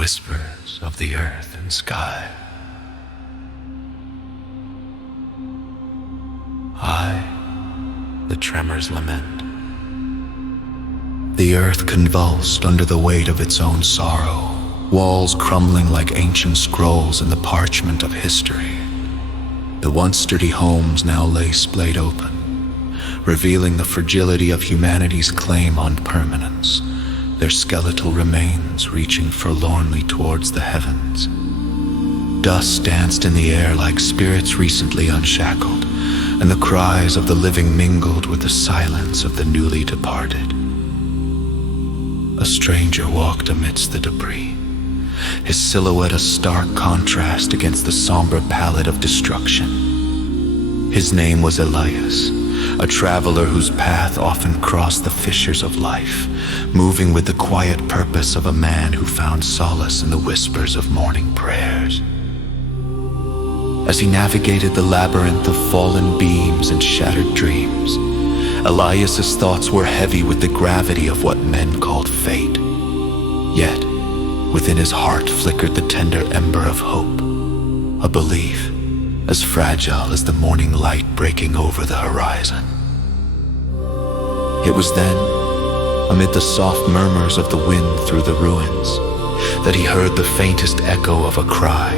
whispers of the earth and sky. The tremors lament. The earth convulsed under the weight of its own sorrow, walls crumbling like ancient scrolls in the parchment of history. The once sturdy homes now lay splayed open, revealing the fragility of humanity's claim on permanence, their skeletal remains reaching forlornly towards the heavens. Dust danced in the air like spirits recently unshackled, and the cries of the living mingled with the silence of the newly departed. A stranger walked amidst the debris, his silhouette a stark contrast against the somber palette of destruction. His name was Elias, a traveler whose path often crossed the fissures of life, moving with the quiet purpose of a man who found solace in the whispers of morning prayers. As he navigated the labyrinth of fallen beams and shattered dreams, Elias's thoughts were heavy with the gravity of what men called fate. Yet, within his heart flickered the tender ember of hope, a belief as fragile as the morning light breaking over the horizon. It was then, amid the soft murmurs of the wind through the ruins, that he heard the faintest echo of a cry,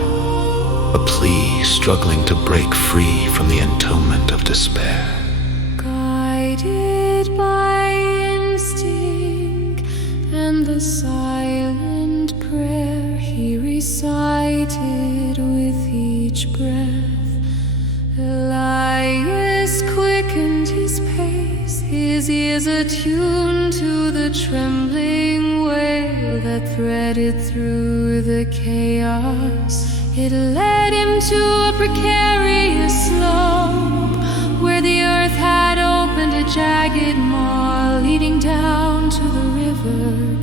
a plea struggling to break free from the entombment of despair. Guided by instinct and the silent prayer he recited with each breath, Elias quickened his pace, his ears attuned to the trembling wail that threaded through the chaos. It led him to a precarious slope where the earth had opened a jagged maw leading down to the river,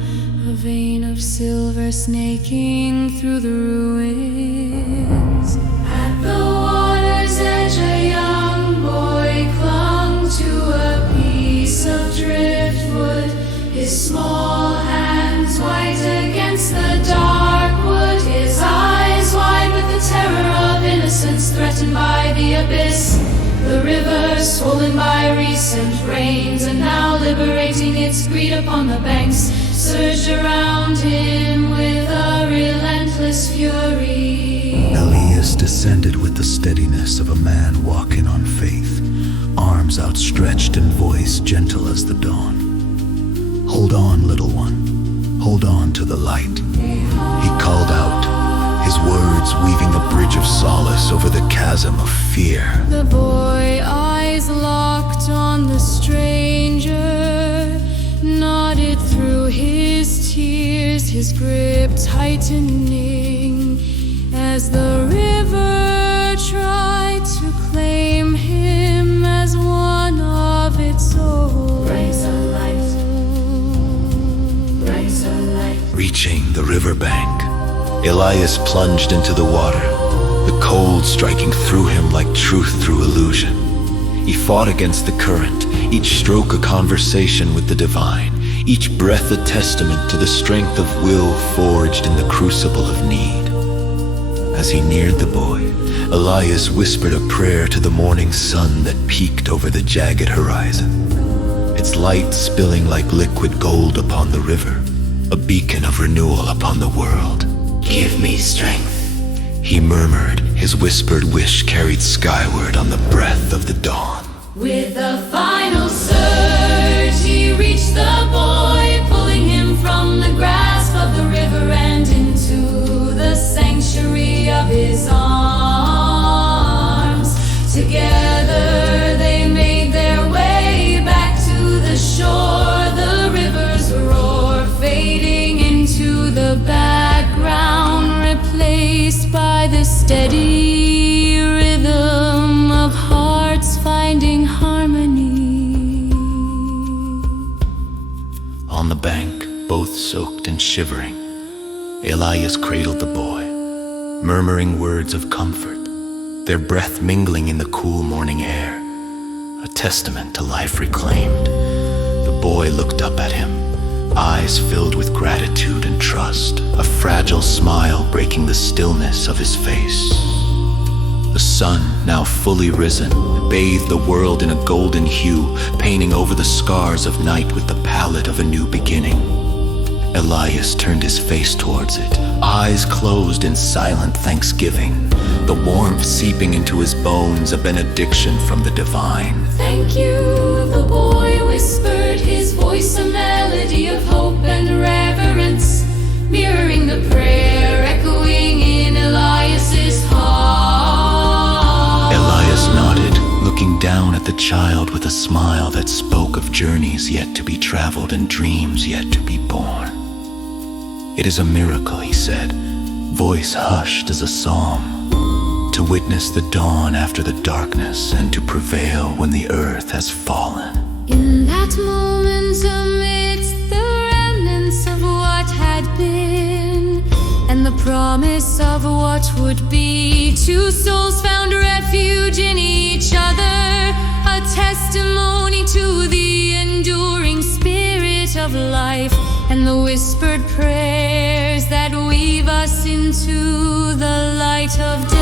a vein of silver snaking through the ruins. At the water's edge a young boy clung to a piece of driftwood, his small hands white against the dark wood, his eyes wide with the terror of innocence threatened by the abyss. The river, swollen by recent rains and now liberating its greed upon the banks, surged around him with a relentless fury. Elias descended with the steadiness of a man walking on faith, arms outstretched and voice gentle as the dawn. "Hold on, little one. Hold on to the light," he called out, his words weaving a bridge of solace over the chasm of fear. The boy, eyes locked on the stranger, nodded through his tears, his grip tightening as the river tried to claim him as one of its own. Raise a light, raise a light. Reaching the riverbank, Elias plunged into the water, the cold striking through him like truth through illusion. He fought against the current, each stroke a conversation with the divine, each breath a testament to the strength of will forged in the crucible of need. As he neared the boy, Elias whispered a prayer to the morning sun that peeked over the jagged horizon, its light spilling like liquid gold upon the river, a beacon of renewal upon the world. Give me strength, he murmured, his whispered wish carried skyward on the breath of the dawn. With a final surge, he reached the boy, pulling him from the grasp of the river and into the sanctuary of his arms. Together they made their way back to the shore, the river's roar fading into the background, replaced by the steady rhythm of hearts finding harmony. On the bank, both soaked and shivering, Elias cradled the boy, murmuring words of comfort, their breath mingling in the cool morning air, a testament to life reclaimed. The boy looked up at him, eyes filled with gratitude and trust, a fragile smile breaking the stillness of his face. The sun, now fully risen, bathed the world in a golden hue, painting over the scars of night with the palette of a new beginning. Elias turned his face towards it, eyes closed in silent thanksgiving, the warmth seeping into his bones, a benediction from the divine. Thank you, the boy whispered, his voice a melody of hope and reverence, mirroring the prayer echoing in Elias's heart. Elias nodded, looking down at the child with a smile that spoke of journeys yet to be traveled and dreams yet to be born. It is a miracle, he said, voice hushed as a psalm, to witness the dawn after the darkness and to prevail when the earth has fallen. In that moment, amidst the remnants of what had been and the promise of what would be, two souls found refuge in each other, a testimony to the enduring spirit of life and the whispered prayers that weave us into the light of day.